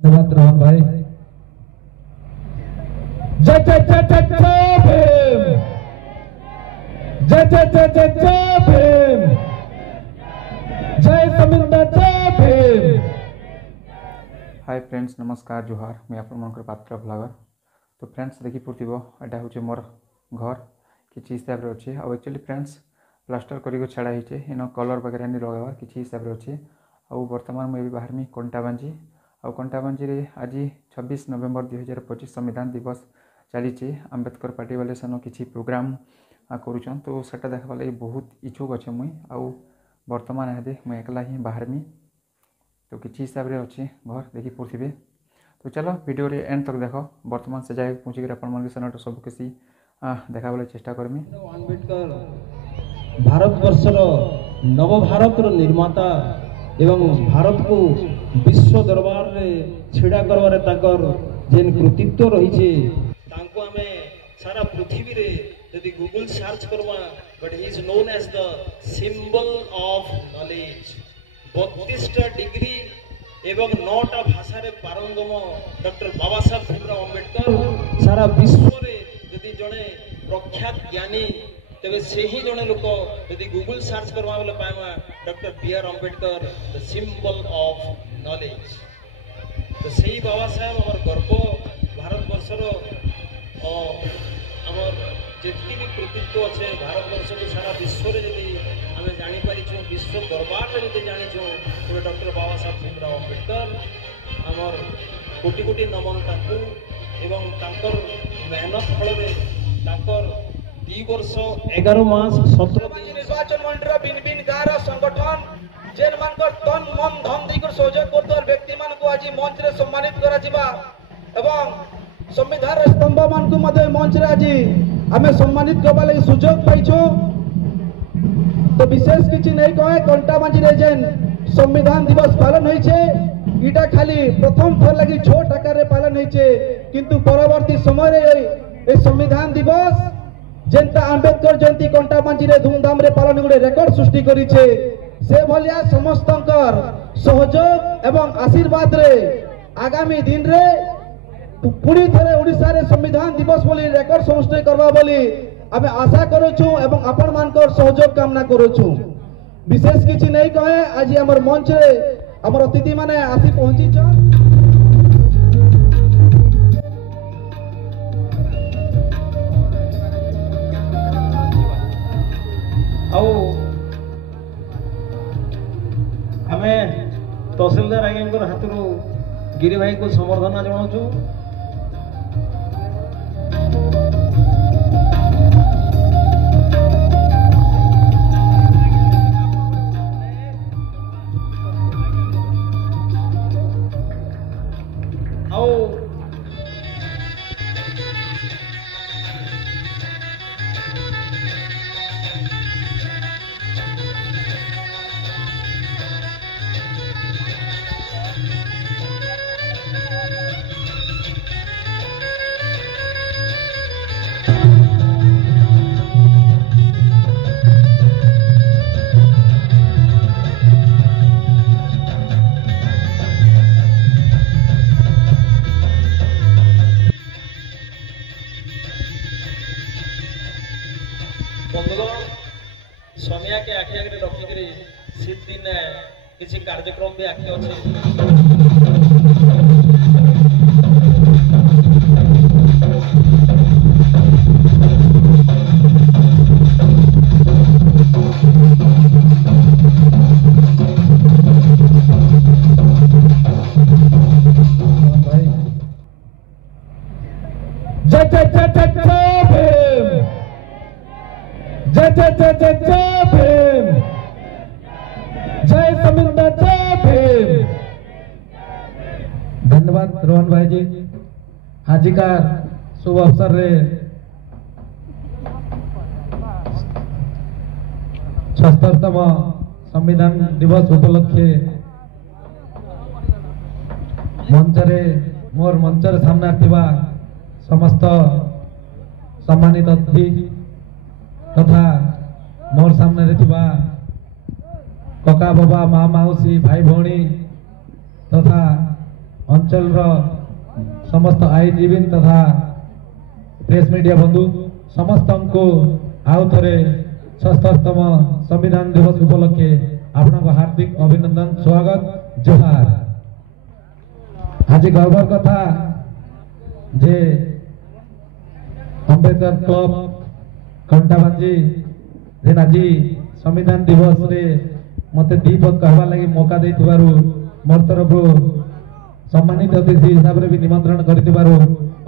धन्यवाद रोहन भाई। जय जय जय जय जय भीम, जय जय जय जय जय भीम, जय संविधान जय भीम। हाय फ्रेंड्स, नमस्कार जुहार। मैं आपनकर पात्र ब्लॉगर। तो फ्रेंड्स देखी पड़ो एटा हूँ मोर घर किसी हिसाब से अच्छे। आउ एक्चुअली फ्रेंड्स प्लास्टर कर छाड़ा होचे इन कलर वगैरह नहीं लगार किसी हिसाब से अच्छे। आउ बर्तमान मुझे बाहरमी कंटाबांजी आउ कंटाबांजी रे आज 26 नवेम्बर 2025 संविधान दिवस चली। आंबेडकर पार्टी वाले सेन किसी प्रोग्राम करुचन तो सेटा देखा लगे बहुत इच्छुक अच्छे मुई। आउ बर्तमान यहाँ मुझे एकला ही बाहरमी तो किसी हिसाब से अच्छे घर देखी पड़े। तो चलो वीडियो रे एंड तक देख। बर्तमान से जाए पहुँचिक अपन सब किसी देखा बोले चेष्टा करमी। आंबेडकर भारतवर्षर नव भारत निर्माता एवं भारत को विश्व दरबार रे छिड़ा करवारे ताकर जेन कृतित्व रही आमे सारा पृथ्वी रे यदि गूगल सर्च करवा but he is known as the symbol of knowledge. 32टा डिग्री एवं 9टा भाषा रे पारंगम डॉक्टर बाबा साहेब भीमराव अंबेडकर सारा विश्व रे यदि जड़े प्रख्यात ज्ञानी तेरे से ही जड़े लोक यदि गूगल सर्च करवा बोले पाएमा doctor B R Ambedkar the symbol of knowledge. तो सही बाबा साहेब हमार गर्व भारतवर्षर आमर जितनी भी कृतित्व अच्छे भारतवर्ष को सारा विश्व रे यदि आम जापारीचु विश्व दरबार में यदि जाचु तो डॉक्टर बाबा साहेब भीमराव अंबेडकर आमर कोटि कोटि नमन ताकू एवं तांकर मेहनत फल 2 वर्ष 11 मास 17 दिन निर्वाचन मंडल भिन्न भिन्न गाँव संगठन जेन मानकर तन मन धन देकर सहयोग करतोर व्यक्ति मान को आज मंच रे सम्मानित करा जिबा एवं संविधान स्तंभ मान को मध्य मंच रे आज हमें सम्मानित करबा लागि सुयोग पाइछो। तो विशेष किछि नहीं कहे कंटाबांजी रे जेन संविधान दिवस पालन होइछे इटा खाली प्रथम थर लागि छोट आकार रे पालन होइछे किंतु परवर्ती समय रे ए संविधान दिवस जेनता आंबेडकर जयंती कंटाबांजी रे धूमधाम रे पालन गुडे रेकर्ड सृष्टि करिछे से भलिया समस्तंकर सहयोग एवं आशीर्वाद रे आगामी दिन रे पुणी थरे ओडिसा रे संविधान दिवस बोली रेकर्ड सृष्टि करबा बोली आमे आशा करूछु एवं आपण मानकर सहयोग कामना करूछु। विशेष किछि नहीं कहे आज हमर मंच रे हमर अतिथि माने आसी पहुंची छन। आमे तहसीलदार आज्ञा हाथरू गिरी भाई को संवर्धना जनाऊँ। बंधुगण समय के आखि आगे रखिक शीत दिन किसी कार्यक्रम भी आखि अच्छे। जय जय जय जय जय भीम, जय जय जय जय जय भीम, जय संविधान जय भीम। धन्यवाद रोहन भाई जी। आज का शुभ अवसर रे 76तम संविधान दिवस उपलक्षे मंचरे मोर मंचर सामने थिबा समस्त सम्मानित अतिथि तथा मोर सामने थिबा कका बाबा माँ मौसी भाई भौणी तथा अंचल समस्त आईजीवी तथा प्रेस मीडिया बंधु समस्त को आउ थे 76तम संविधान दिवस उपलक्षे आपन हार्दिक अभिनंदन स्वागत जोहार। आज गर्वर कथा जे अंबेडकर क्लब कंटाबांजी जेन आज संविधान दिवस रे मते दीपद कहवा लगी मौका देथिबारु मोर तरफ सम्मानित अतिथि हिसाब रे भी निमंत्रण करथिबारु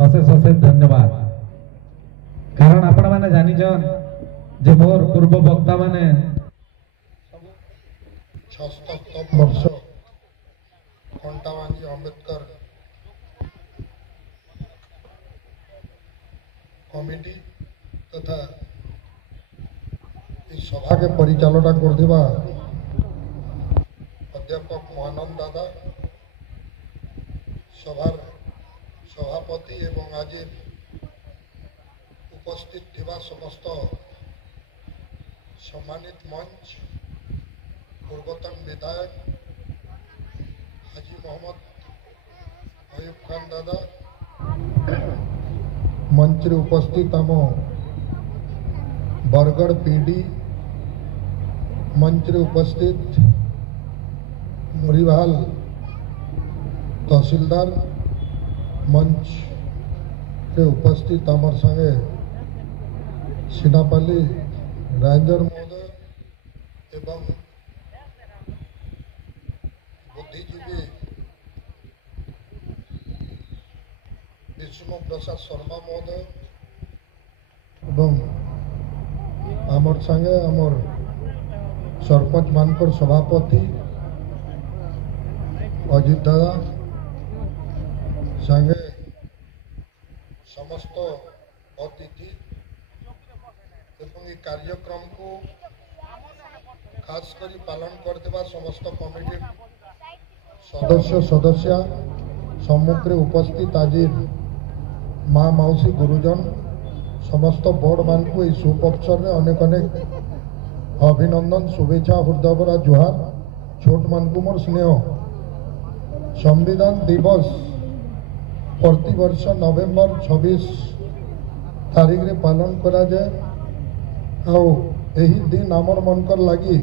अशेष अशेष धन्यवाद। कारण आपण माने जानि जन जे मोर पूर्व वक्ता माने 76 वर्ष कंटाबांजी अंबेडकर कमिटी तथा इस सभा के परिचालना करथिबा अध्यापक महानंद दादा सभार सभापति एवं आज उपस्थित थिबा समस्त सम्मानित मंच पूर्वतन विधायक हाजी मोहम्मद अयूब खान दादा मंच रे उपस्थित आम बरगढ़ पीडी मंच रे उपस्थित मुरीवाल तहसीलदार मंच रे उपस्थित आमर संगे सिनापाली रेंजर महोदय एवं बुद्धिजीवी विष्णु प्रसाद शर्मा महोदय एवं आमर संगे आमर सरपंच मानकर सभापति अजित दादा संगे समस्त अतिथि एवं ये कार्यक्रम को खास करी पालन करते समस्त कमिटी सदस्य सम्मुख उपस्थित आज माँ मौसी गुरुजन समस्त बोर्ड मान को इस शुभ अवसर में अनेक अनेक अभिनंदन शुभेच्छा हृदय भरा जुहार। छोट मान को मोर स्नेह। संविधान दिवस प्रति वर्ष नवेम्बर 26 तारीख रे पालन करा जाए और यही दिन आमर मनकर लगी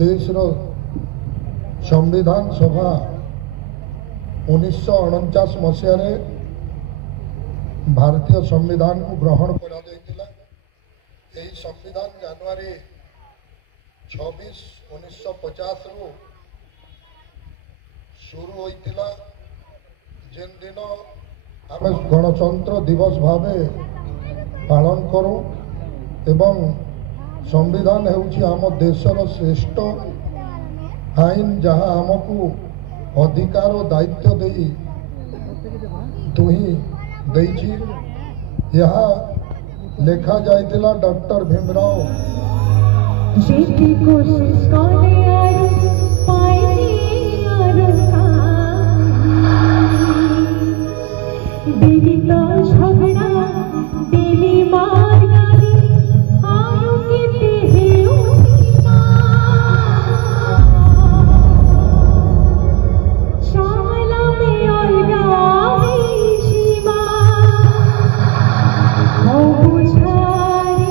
देश रो संविधान सभा 1949 मसीह भारतीय संविधान को ग्रहण करा जाइतिला। यही संविधान जनवरी 26 1950 रु शुरू होइतिला जेन दिन आम गणतंत्र दिवस भावे पालन करूँ एवं संविधान हेउछि आम देशर श्रेष्ठ आईन जहाँ आमको अधिकार और दायित्व देई दुही देइछि। यहाँ लेखा जाइतिला डॉक्टर भीमराव जेती कोशिश करे यार पाएनी यार दिली तो झगड़ा दिली मार यारी आयु के है उसीमा शाला में अलगा है जीवा हो बुझारी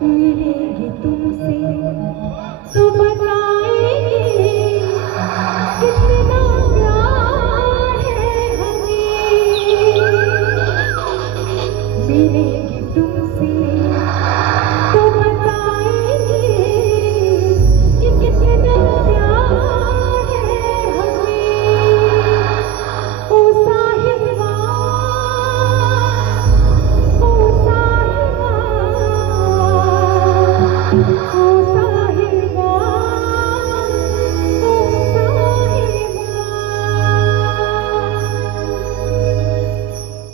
मिलेगी तुमसे तो बताएंगे कितना प्यार है हमें। मिलेगी तुमसे तो बताएंगे कि कितना प्यार है हमें। ओ साहिबा ओ साहिबा ओ साहिबा ओ साहिबा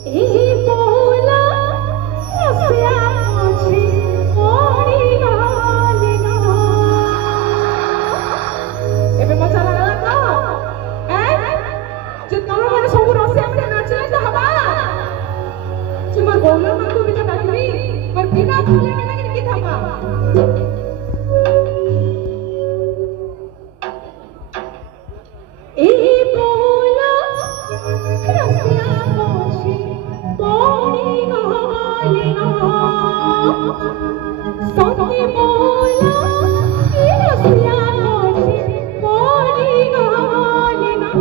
ए बोला नसिया सती बोला ये रसिया मोरे मोरी गालिना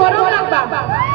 गरम लागबा